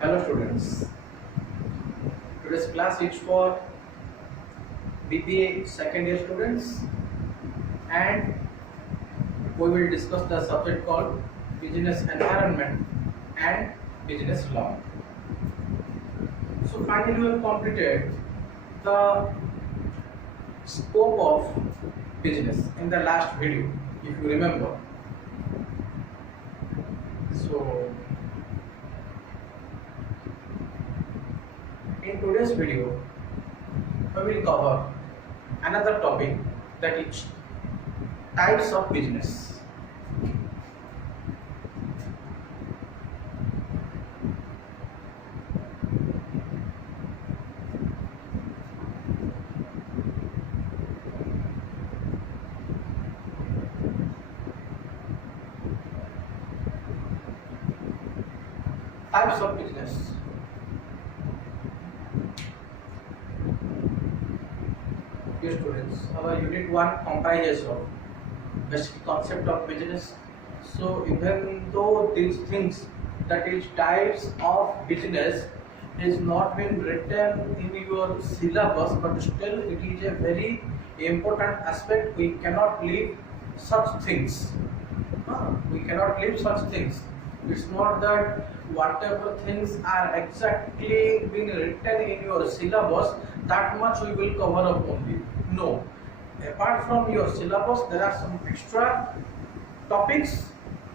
Hello students, today's class is for BBA second year students and we will discuss the subject called business environment and business law. So finally we have completed the scope of business in the last video if you remember. So in today's video, we will cover another topic that is types of business. Types of business. Dear students, our unit 1 comprises of basic concept of business. So even though these things, that is types of business, is not been written in your syllabus, but still it is a very important aspect. We cannot leave such things. We cannot leave such things. It's not that whatever things are exactly being written in your syllabus, that much we will cover up only. No. Apart from your syllabus, there are some extra topics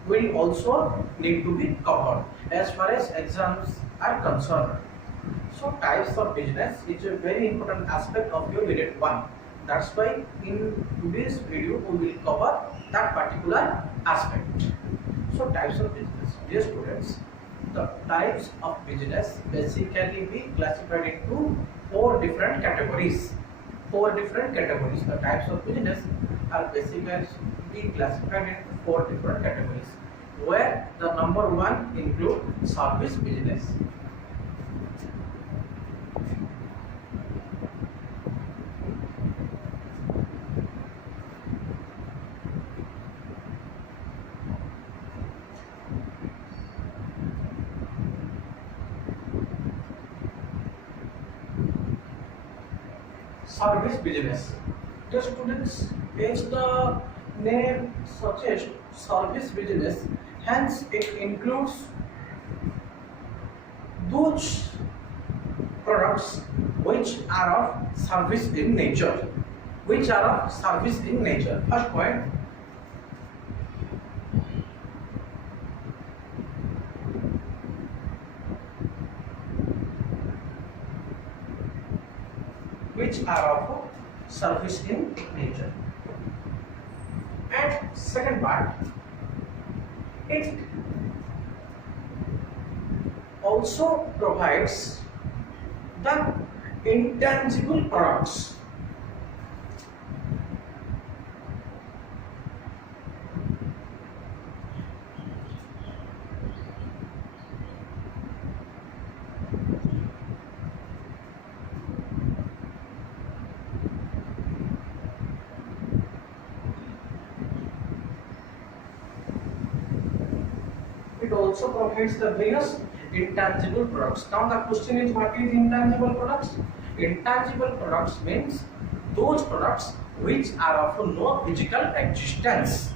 will also need to be covered as far as exams are concerned. So types of business is a very important aspect of your unit 1. That's why in today's video we will cover that particular aspect. So types of business. Dear students, the types of business basically be classified into 4 different categories. 4 different categories. The types of business are basically be classified into 4 different categories, where the number 1 include service business. Service business. Dear students, as the name suggests, service business, hence it includes those products which are of service in nature. Which are of service in nature. First point. Which are of service in nature. And second part, it also provides the intangible products. It also provides the various intangible products. Now the question is, what is intangible products? Intangible products means those products which are of no physical existence.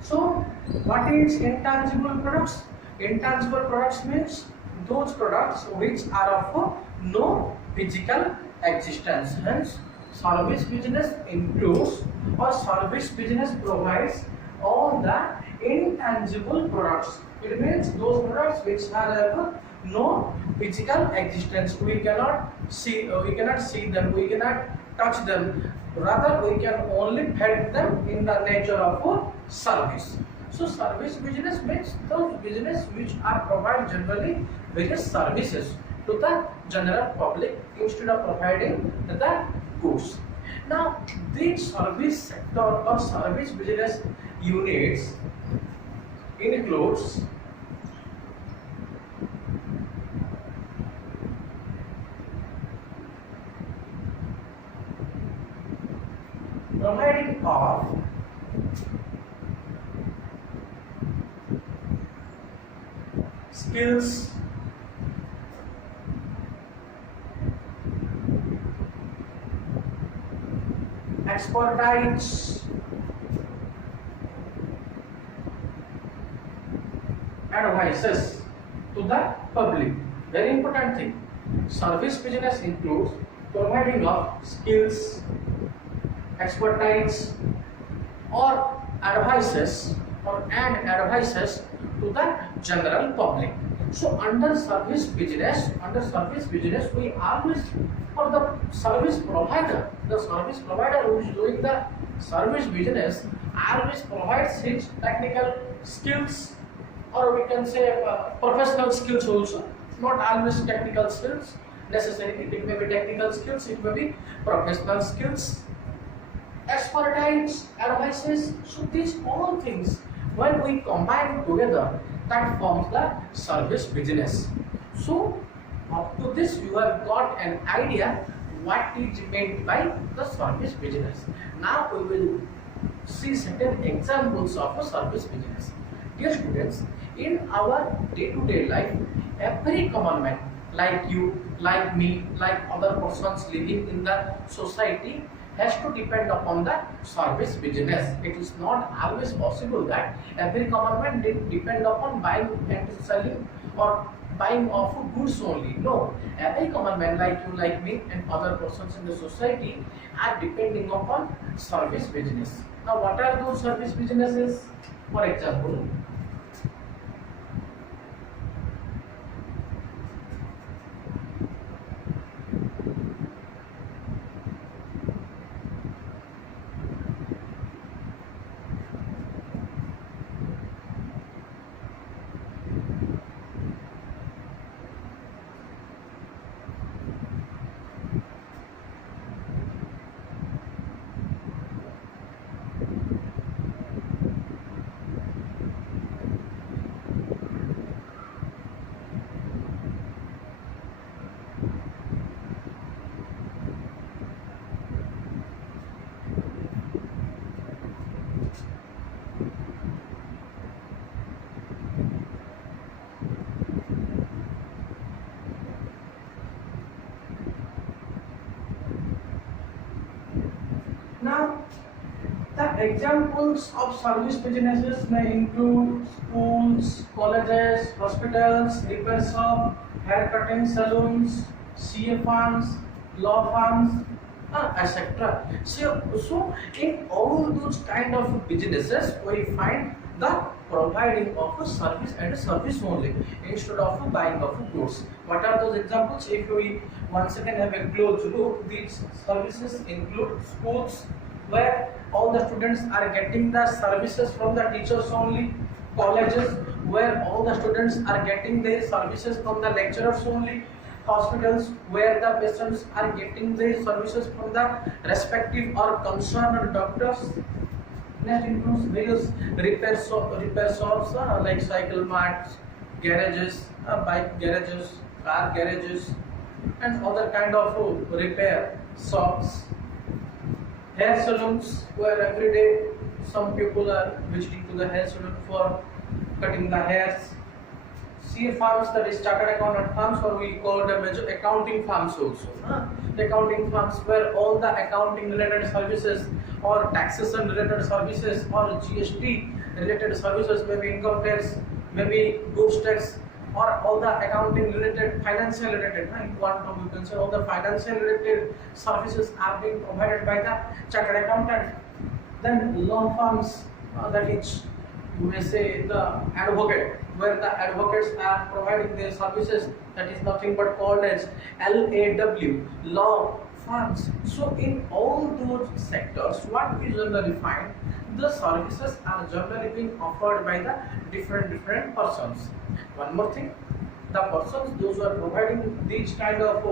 So, what is intangible products? Intangible products means those products which are of no physical existence. Hence, service business includes or service business provides all the intangible products. It means those products which are of no physical existence. We cannot see them. We cannot touch them. Rather, we can only fed them in the nature of service. So service business means those business which are provide generally various services to the general public instead of providing the goods. Now, these service sector or service business units includes providing of skills, expertise, advices to the public. Very important thing. Service business includes providing of skills, expertise, or advices advices to the general public. So under service business, we always, for the service provider who is doing the service business always provides his technical skills, or we can say professional skills also. Not always technical skills necessarily. It may be technical skills, it may be professional skills, expertise, advices. So these all things, when we combine together, that forms the service business. So up to this you have got an idea what is meant by the service business. Now we will see certain examples of a service business. Dear students, in our day-to-day life, every common man like you, like me, like other persons living in the society has to depend upon the service business. It is not always possible that every common man depend upon buying and selling or buying of goods only. No, every common man like you, like me, and other persons in the society are depending upon service business. Now, what are those service businesses? For example, now the examples of service businesses may include schools, colleges, hospitals, repair shop, hair cutting salons, CA firms, law firms, etc. So in all those kind of businesses, we find the providing of a service and a service only instead of buying of goods. What are those examples? If we once again have a close look, these services include schools, where all the students are getting the services from the teachers only; colleges, where all the students are getting their services from the lecturers only; hospitals, where the patients are getting their services from the respective or concerned doctors. Next includes various repair shops like cycle marts, garages, bike garages, car garages, and other kind of repair shops. Hair salons, where every day some people are visiting to the hair salon for cutting the hairs. CA firms, that is chartered accountant firms, or we call them as accounting firms also. The accounting firms, where all the accounting related services or taxation related services or GST related services, maybe income tax, maybe goods tax, or all the accounting related, financial related, if you can say all the financial related services are being provided by the chartered accountant. Then law firms, that is, you may say the advocate, where the advocates are providing their services, that is nothing but called as LAW, law firms. So in all those sectors, what we generally find, the services are generally being offered by the different persons. One more thing, the persons those who are providing these kind of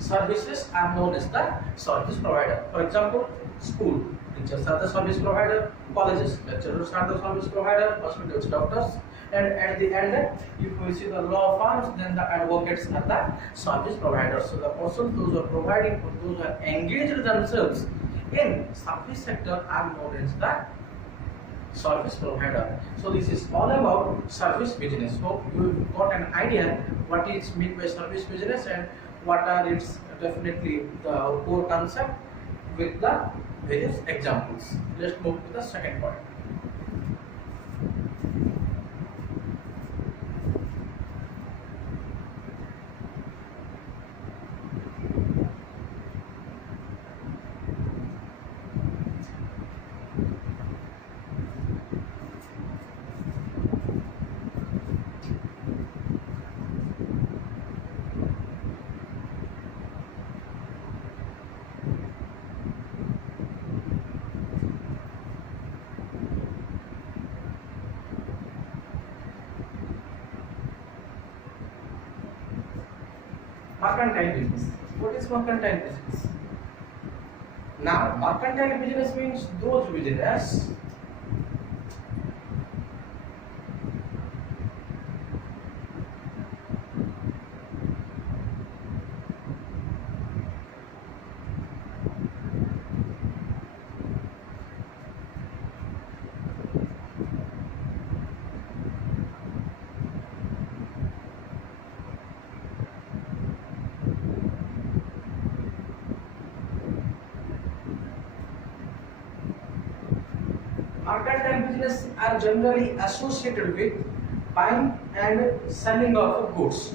services are known as the service provider. For example, school teachers are the service provider, colleges lecturers are the service provider, hospitals doctors, and at the end, if we see the law firms, then the advocates are the service providers. So the persons those who are providing, those who are engaged themselves in service sector are known as the service provider. So this is all about service business. Hope you got an idea what is meant by service business and what are its definitely the core concept with the various examples. Let's move to the second point. Mercantile business. What is mercantile business? Now, mercantile business means those business mercantile business are generally associated with buying and selling of goods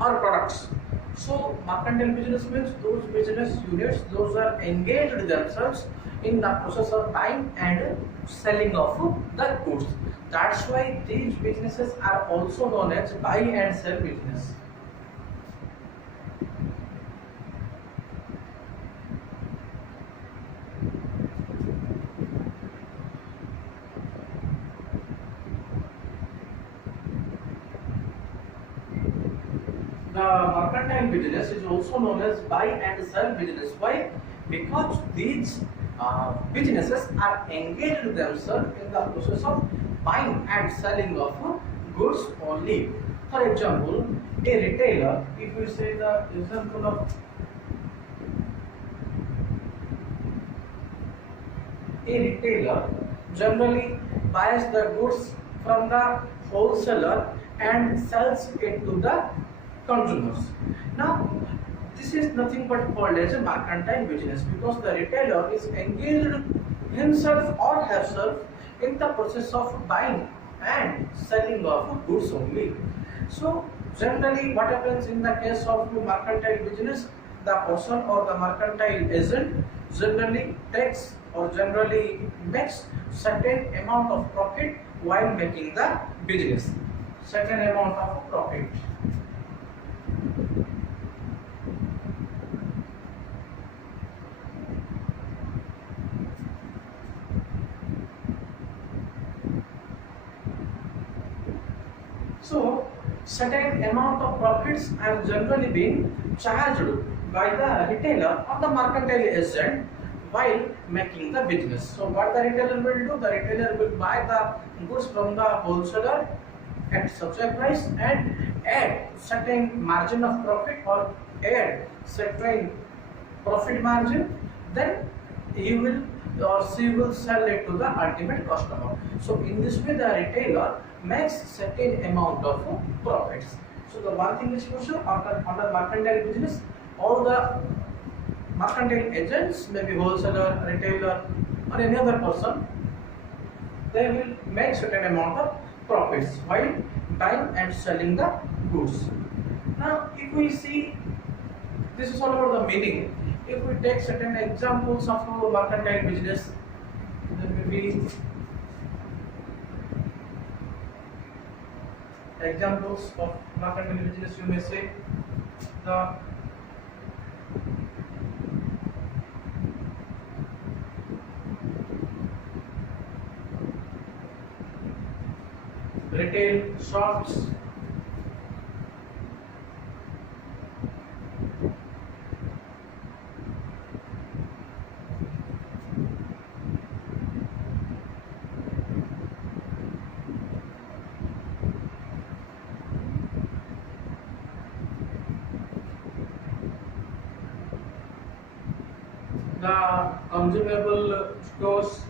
or products. So mercantile business means those business units those are engaged themselves in the process of buying and selling of the goods. That's why these businesses are also known as buy and sell business. The mercantile business is also known as buy and sell business. Why? Because these businesses are engaged themselves in the process of buying and selling of goods only. For example, a retailer, if we say the example of a retailer generally buys the goods from the wholesaler and sells it to the consumers. Now, this is nothing but called as a mercantile business because the retailer is engaged himself or herself in the process of buying and selling of goods only. So, generally, what happens in the case of mercantile business, the person or the mercantile agent generally takes or generally makes certain amount of profit while making the business, certain amount of profit. So, certain amount of profits are generally being charged by the retailer or the mercantile agent while making the business. So, what the retailer will do? The retailer will buy the goods from the wholesaler at such a price and add certain margin of profit or add certain profit margin. Then he will or she will sell it to the ultimate customer. So, in this way, the retailer makes certain amount of profits. So the one thing is for sure under mercantile business, all the mercantile agents, maybe wholesaler, retailer, or any other person, they will make certain amount of profits while buying and selling the goods. Now, if we see, this is all about the meaning. If we take certain examples of mercantile business, then maybe examples of mercantile business, you may say the retail shops, the consumable stores,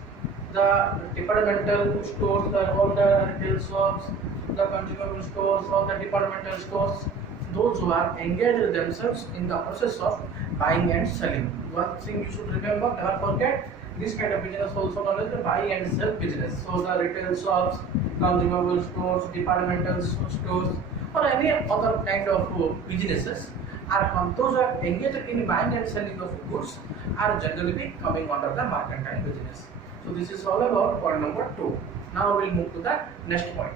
the departmental stores, all the retail shops, the consumable stores, all the departmental stores, those who are engaged themselves in the process of buying and selling. One thing you should remember, never forget, this kind of business also known as the buy and sell business. So the retail shops, consumable stores, departmental stores, or any other kind of businesses are those who are engaged in buying and selling of goods are generally coming under the mercantile business. So this is all about point number 2. Now we will move to the next point.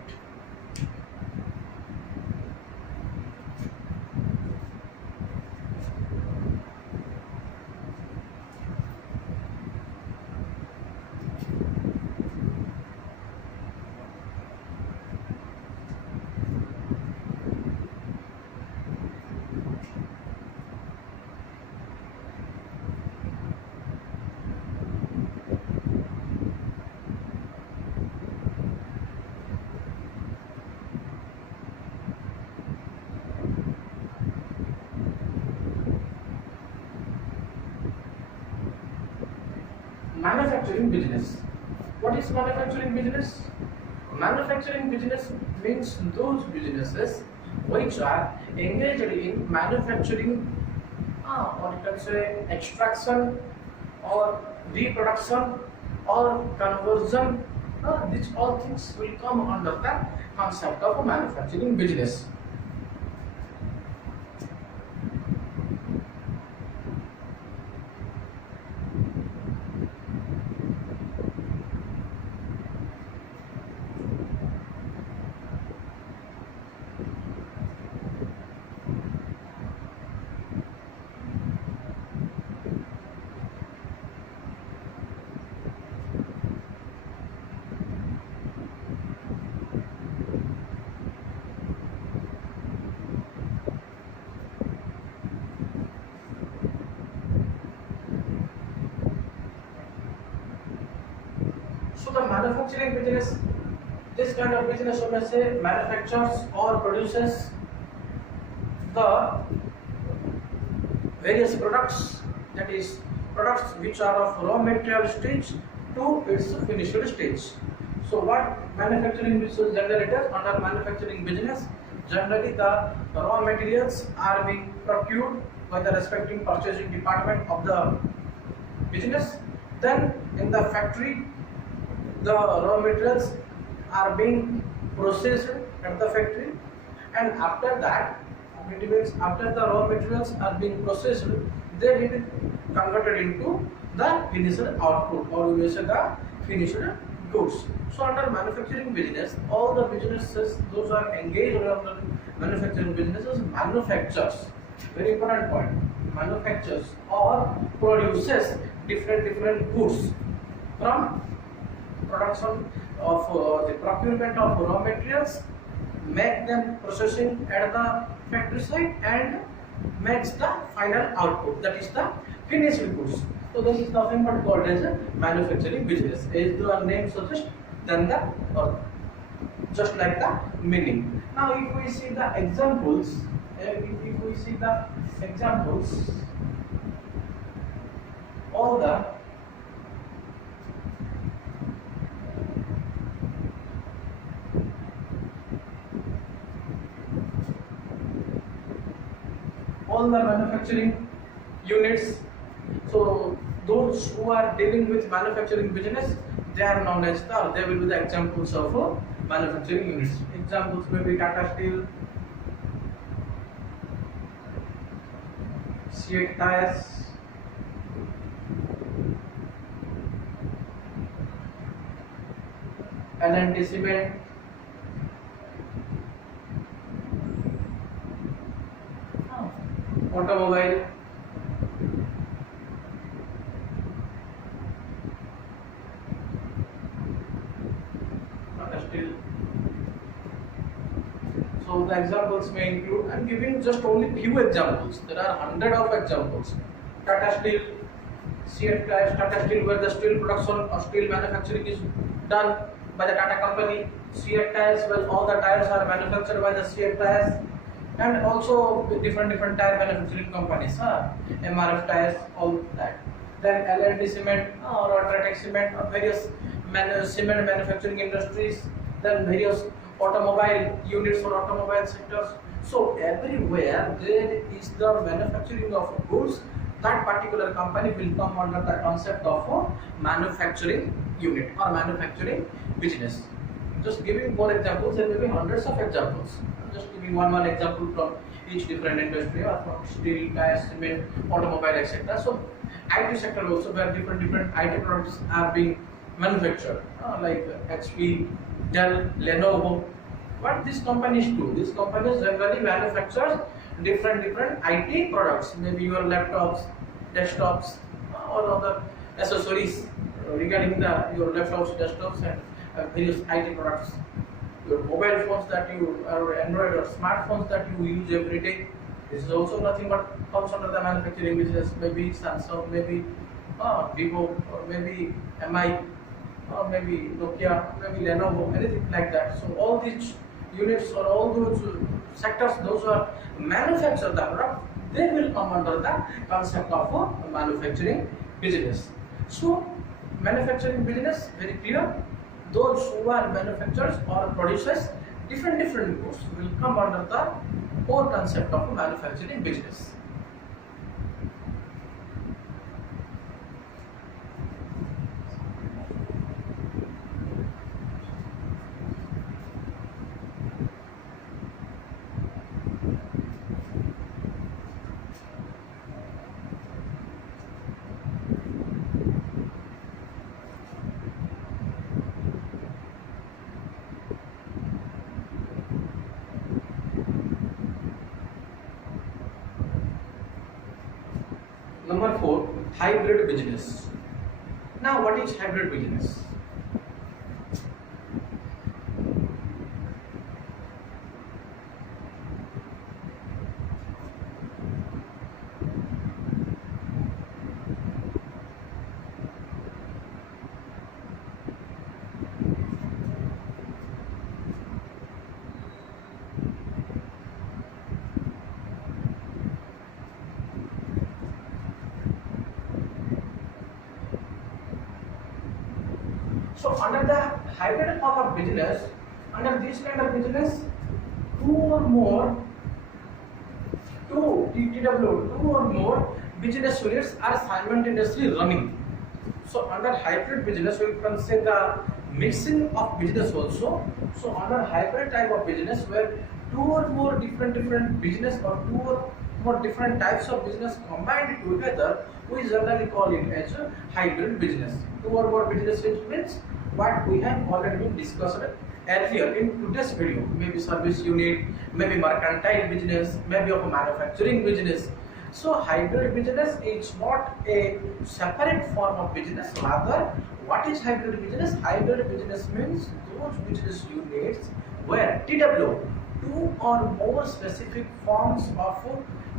Manufacturing business. What is manufacturing business? Manufacturing business means those businesses which are engaged in manufacturing, or you can say extraction, or reproduction, or conversion. These all things will come under the concept of a manufacturing business. So the manufacturing business, this kind of business, so let's say manufactures or produces the various products, that is products which are of raw material stage to its finished stage. So what manufacturing business generates under manufacturing business? Generally the raw materials are being procured by the respective purchasing department of the business. Then in the factory the raw materials are being processed at the factory, and after that, it means after the raw materials are being processed, they will be converted into the finished output, or we say the finished goods. So under manufacturing business, all the businesses those are engaged in the manufacturing businesses manufactures, very important point, manufactures or produces different goods from production of the procurement of raw materials, make them processing at the factory site, and makes the final output, that is the finished goods. So this is nothing but called as a manufacturing business. As the name suggests, then the or just like the meaning. Now if we see the examples, all the manufacturing units. So those who are dealing with manufacturing business, they are known as they will be the examples of manufacturing units. Examples may be Tata Steel, CEAT Tires, L&T Cement, automobile, Tata Steel. So the examples may include, I am giving just only few examples. There are hundred of examples. Tata Steel, CEAT Tires, Tata Steel, where the steel production or steel manufacturing is done by the Tata company. CEAT Tires, well, all the tires are manufactured by the CEAT Tires, and also with different tire manufacturing companies, MRF Tires, all that. then L&T Cement or Ultratech Cement or various cement manufacturing industries, then various automobile units for automobile sectors. So everywhere there is the manufacturing of goods, that particular company will come under the concept of a manufacturing unit or manufacturing business. Just giving more examples, there may be hundreds of examples. I'm just giving one example from each different industry, or from steel, tires, cement, automobile, etc. So IT sector also, where different IT products are being manufactured, like HP, Dell, Lenovo. What these companies do? These companies generally manufacture different IT products, maybe your laptops, desktops, or other accessories regarding your laptops, desktops, and various IT products. Your mobile phones that you, or Android or smartphones that you use every day. This is also nothing but comes under the manufacturing business. Maybe Samsung, maybe Vivo, or maybe MI, or maybe Nokia, maybe Lenovo, anything like that. So all these units or all those sectors, those are manufacture the product, they will come under the concept of a manufacturing business. So manufacturing business, very clear. Those who are manufacturers or producers different goods will come under the core concept of a manufacturing business. Number 4, hybrid business. Now, what is hybrid business? So under the hybrid form of business, under this kind of business, two or more business units are simultaneously running. So under hybrid business, we can say the mixing of business also. So under hybrid type of business, where two or more different business or two or more different types of business combined together, we generally call it as a hybrid business. Two or more business means what we have already been discussed earlier in today's video. Maybe service unit, maybe mercantile business, maybe of a manufacturing business. So hybrid business is not a separate form of business. Rather, what is hybrid business? Hybrid business means those business units where TW, two or more specific forms of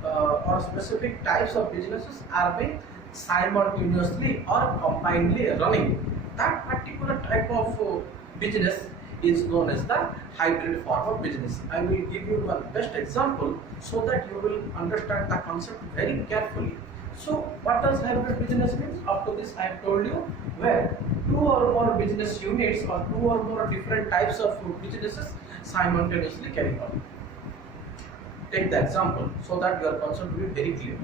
or specific types of businesses are being simultaneously or combinedly running. That particular type of business is known as the hybrid form of business. I will give you one best example so that you will understand the concept very carefully. So what does hybrid business mean? Up to this I have told you, where two or more business units or two or more different types of businesses simultaneously carry on. Take the example so that your concept will be very clear.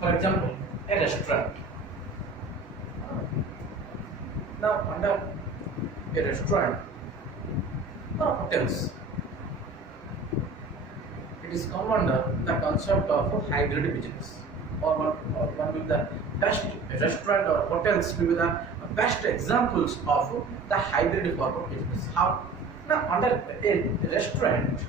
For example, a restaurant. Now, under a restaurant or hotels, it is come under the concept of a hybrid business, or one with the best restaurant or hotels will be the best examples of the hybrid form of business. How? Now, under a restaurant,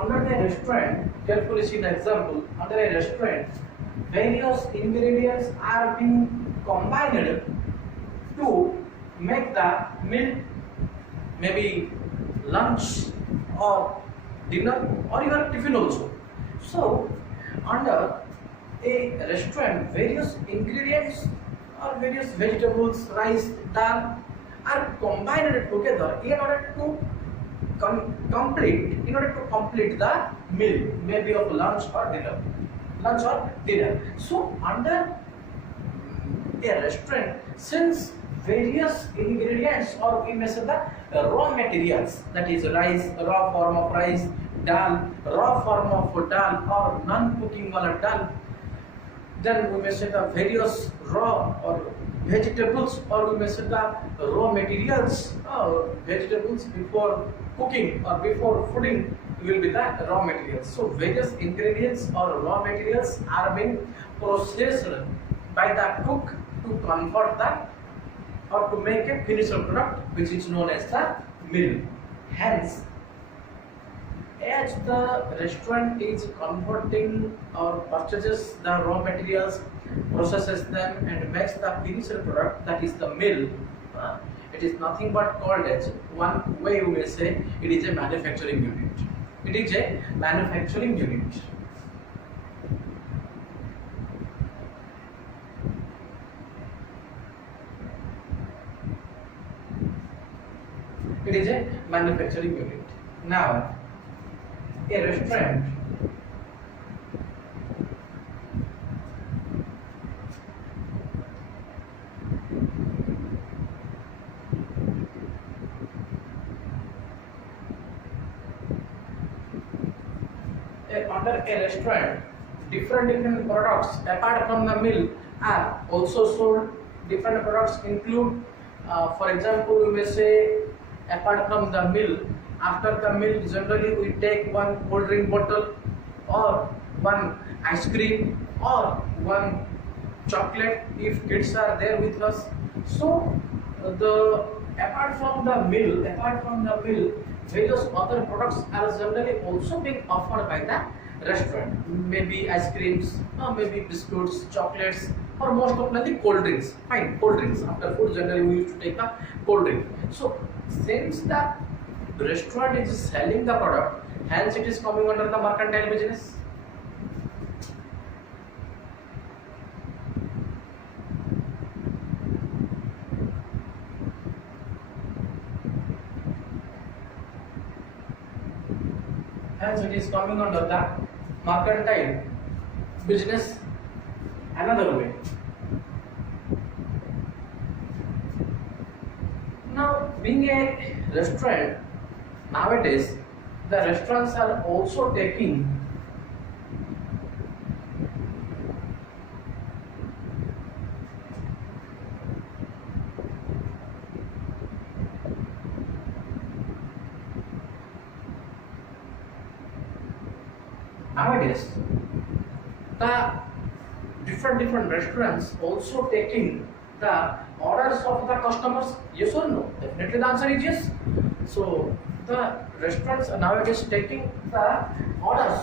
under the restaurant, carefully see the example, under a restaurant, various ingredients are being combined to make the meal, maybe lunch or dinner or even tiffin also. So under a restaurant, various ingredients or various vegetables, rice, dal are combined together in order to complete the meal, maybe of lunch or dinner. So under a restaurant, since various ingredients or we may say the raw materials, that is rice, raw form of rice, dal, raw form of dal or non-cooking wala dal, then we may say the various raw or vegetables or we may say the raw materials, vegetables before cooking or before fooding will be the raw materials. So various ingredients or raw materials are being processed by the cook to convert the or to make a finished product which is known as the meal. Hence, as the restaurant is converting or purchases the raw materials, processes them and makes the finished product, that is the meal, it is nothing but called as, one way we may say, it is a manufacturing unit. It is a manufacturing unit. It is a manufacturing unit. Now, a restaurant under a restaurant, different products apart from the meal are also sold. Different products include, for example, we may say, apart from the meal, after the meal generally we take one cold drink bottle or one ice cream or one chocolate if kids are there with us. So apart from the meal, various other products are generally also being offered by the restaurant. Maybe ice creams, or maybe biscuits, chocolates, or most often cold drinks. Fine, cold drinks. After food, generally we used to take a cold drink. So since the restaurant is selling the product, hence it is coming under the mercantile business. Hence it is coming under the mercantile business. Another way. Now, being a restaurant, nowadays the restaurants are also taking the different restaurants also taking the orders of the customers. Yes or no? Definitely the answer is yes. So the restaurants are nowadays taking the orders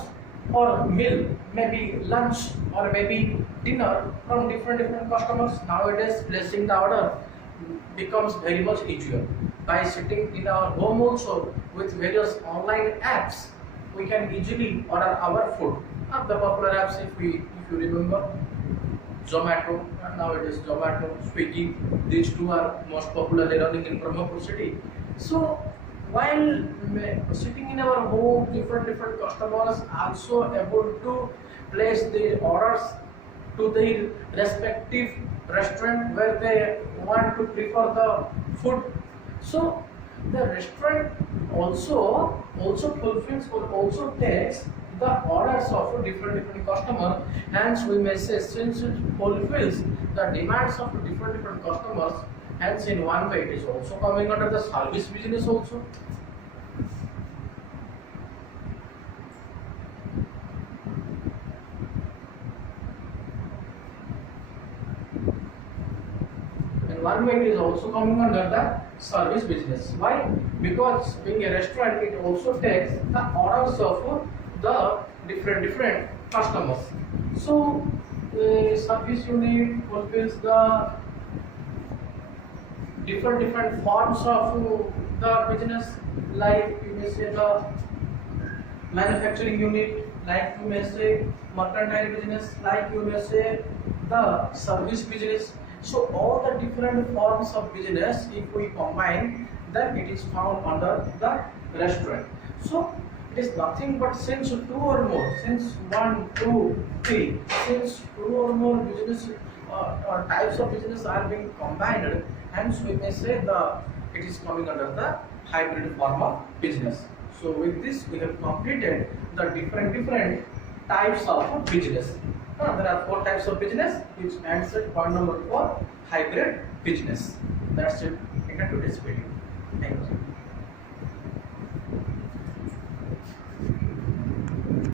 for meal, maybe lunch or maybe dinner from different customers. Nowadays placing the order becomes very much easier. By sitting in our home also with various online apps, we can easily order our food. The popular apps, if you remember, Zomato, and nowadays Zomato, Swiggy, these two are most popularly running in Brahmapur city. So while sitting in our home, different customers also able to place their orders to their respective restaurant where they want to prefer the food. So the restaurant also fulfills or also takes the orders of different customer. Hence we may say, since it fulfills the demands of different customers, hence in one way it is also coming under the service business also. In one way it is also coming under the service business. Why? Because being a restaurant, it also takes the orders of the different customers. So service unit fulfills the different forms of the business, like you may say the manufacturing unit, like you may say mercantile business, like you may say the service business. So all the different forms of business, if we combine, then it is found under the restaurant. So it is nothing but since two or more, since 1, 2, 3, since two or more business or types of business are being combined, hence we may say the it is coming under the hybrid form of business. So with this we have completed the different types of business. There are 4 types of business, which answer point number 4, hybrid business. That's it in today's video.